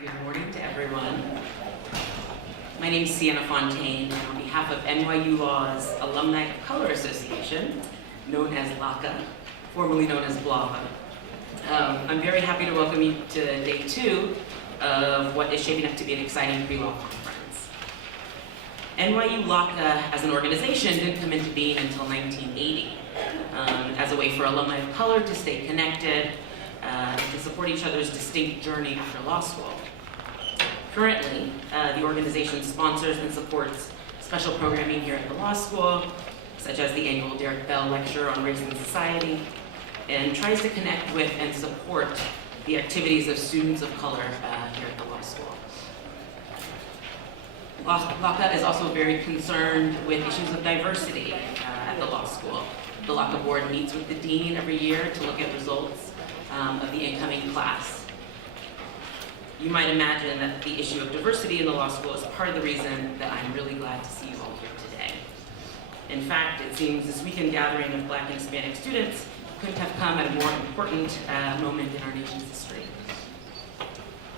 Good morning to everyone. My name is Sienna Fontaine, and on behalf of NYU Law's Alumni of Color Association, known as LACA, formerly known as BLAVA, I'm very happy to welcome you to day 2 of what is shaping up to be an exciting pre-law conference. NYU LACA as an organization didn't come into being until 1980 as a way for alumni of color to stay connected, to support each other's distinct journey after law school. Currently, the organization sponsors and supports special programming here at the law school, such as the annual Derek Bell Lecture on Race and Society, and tries to connect with and support the activities of students of color here at the law school. LACA is also very concerned with issues of diversity at the law school. The LACA board meets with the dean every year to look at results of the incoming class. You might imagine that the issue of diversity in the law school is part of the reason that I'm really glad to see you all here today. In fact, it seems this weekend gathering of Black and Hispanic students couldn't have come at a more important moment in our nation's history.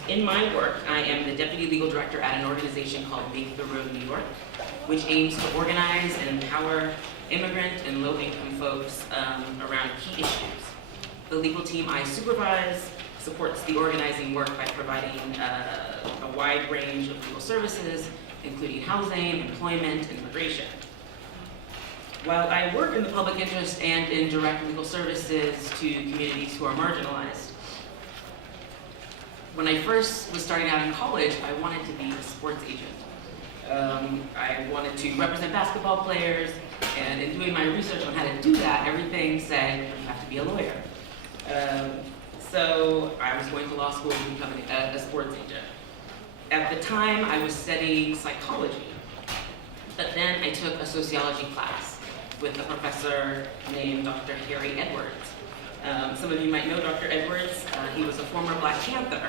In my work, I am the Deputy Legal Director at an organization called Make the Road New York, which aims to organize and empower immigrant and low-income folks around key issues. The legal team I supervise supports the organizing work by providing a wide range of legal services, including housing, employment, and immigration. While I work in the public interest and in direct legal services to communities who are marginalized, when I first was starting out in college, I wanted to be a sports agent. I wanted to represent basketball players, and in doing my research on how to do that, everything said you have to be a lawyer. So I was going to law school to become a sports agent. At the time, I was studying psychology, but then I took a sociology class with a professor named Dr. Harry Edwards. Some of you might know Dr. Edwards. He was a former Black Panther,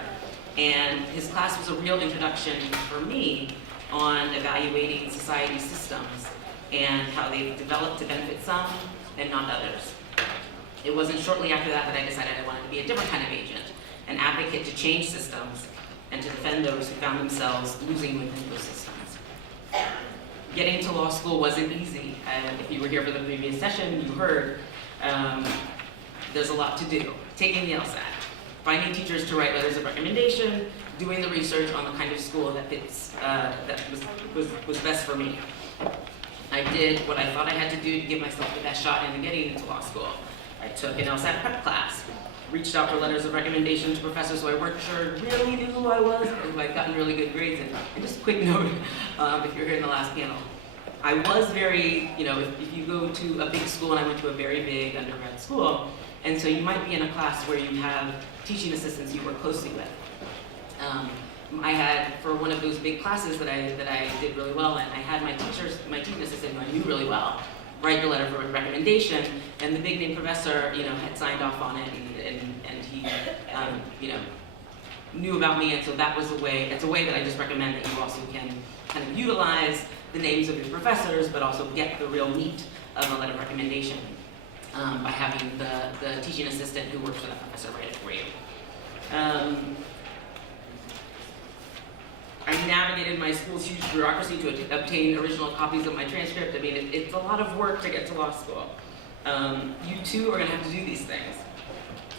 and his class was a real introduction for me on evaluating society systems and how they've developed to benefit some and not others. It wasn't shortly after that I decided I wanted to be a different kind of agent, an advocate to change systems and to defend those who found themselves losing within those systems. Getting to law school wasn't easy. If you were here for the previous session, you heard there's a lot to do. Taking the LSAT, finding teachers to write letters of recommendation, doing the research on the kind of school that fits, that was best for me. I did what I thought I had to do to give myself the best shot into getting into law school. I took an LSAT prep class, reached out for letters of recommendation to professors who I weren't sure really knew who I was, but who I'd gotten really good grades. And just a quick note, if you're here in the last panel, I was very, if you go to a big school, and I went to a very big undergrad school, and so you might be in a class where you have teaching assistants you work closely with. I had, for one of those big classes that I did really well in, I had my teaching assistant who I knew really well write the letter of recommendation, and the big name professor, had signed off on it, and he, knew about me, and so that was it's a way that I just recommend that you also can kind of utilize the names of your professors, but also get the real meat of a letter of recommendation by having the teaching assistant who works for that professor write it for you. I navigated my school's huge bureaucracy to obtain original copies of my transcript. I mean, it's a lot of work to get to law school. You too are going to have to do these things.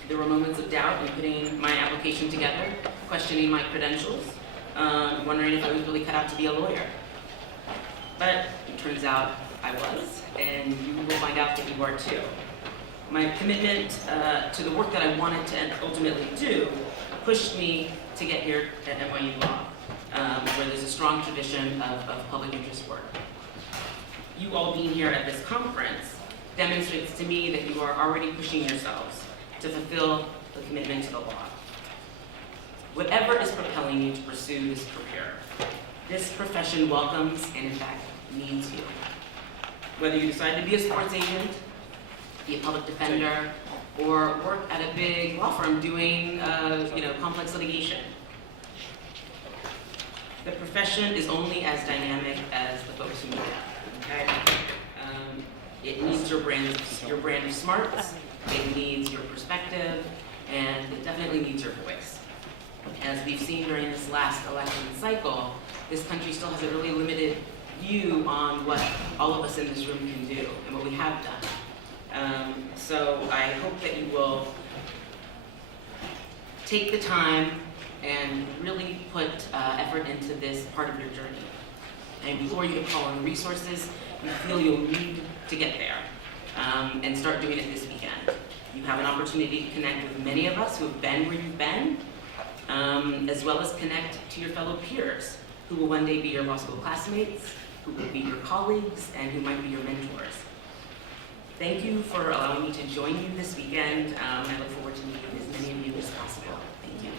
There were moments of doubt in putting my application together, questioning my credentials, wondering if I was really cut out to be a lawyer. But it turns out I was, and you will find out that you are too. My commitment to the work that I wanted to ultimately do pushed me to get here at NYU Law, where there's a strong tradition of public interest work. You all being here at this conference demonstrates to me that you are already pushing yourselves to fulfill the commitment to the law. Whatever is propelling you to pursue this career, this profession welcomes and in fact needs you. Whether you decide to be a sports agent, be a public defender, or work at a big law firm doing complex litigation. The profession is only as dynamic as the folks who make it. Okay? It needs your brand of smarts, it needs your perspective, and it definitely needs your voice. As we've seen during this last election cycle, this country still has a really limited view on what all of us in this room can do and what we have done. So I hope that you will take the time and really put effort into this part of your journey. I implore you to call on the resources you feel you'll need to get there, and start doing it this weekend. You have an opportunity to connect with many of us who have been where you've been, as well as connect to your fellow peers who will one day be your law school classmates, who will be your colleagues, and who might be your mentors. Thank you for allowing me to join you this weekend. I look forward to meeting as many of you as possible. Thank you.